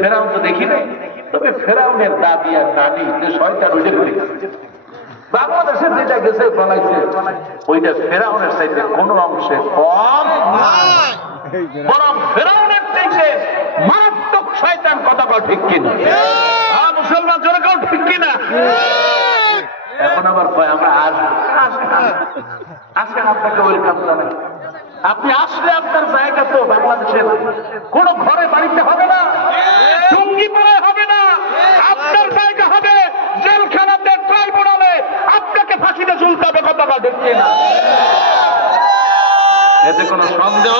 ফেরাউন তো দেখি নাই, তবে ফেরাউনের দাদি আর নানি যে শয়তান ওইটা করে বাংলাদেশে যেটা গেছে বানাইছে ওইটা ফেরাউনের চাইতে কোনো অংশে কম নয়, বরং ফেরাউনের চাইতে মারাত্মক শয়তান। কথা বল ঠিক কিনা? মুসলমান জোরে কেউ ঠিক কিনা? এখন আবার কয় আমরা আসেন, আপনাকে ওয়েলকাম জানাই। আপনি আসলে আপনার জায়গা তো বাংলাদেশের কোন ঘরে বাড়িতে হবে না, টুঙ্গি পাড়ায় হবে না, আপনার জায়গা হবে জেলখানাতে, ট্রাইব্যুনালে আপনাকে ফাঁসিতে ঝুলতে হবে। কথা বল ঠিক কিনা? এতে কোনো সন্দেহ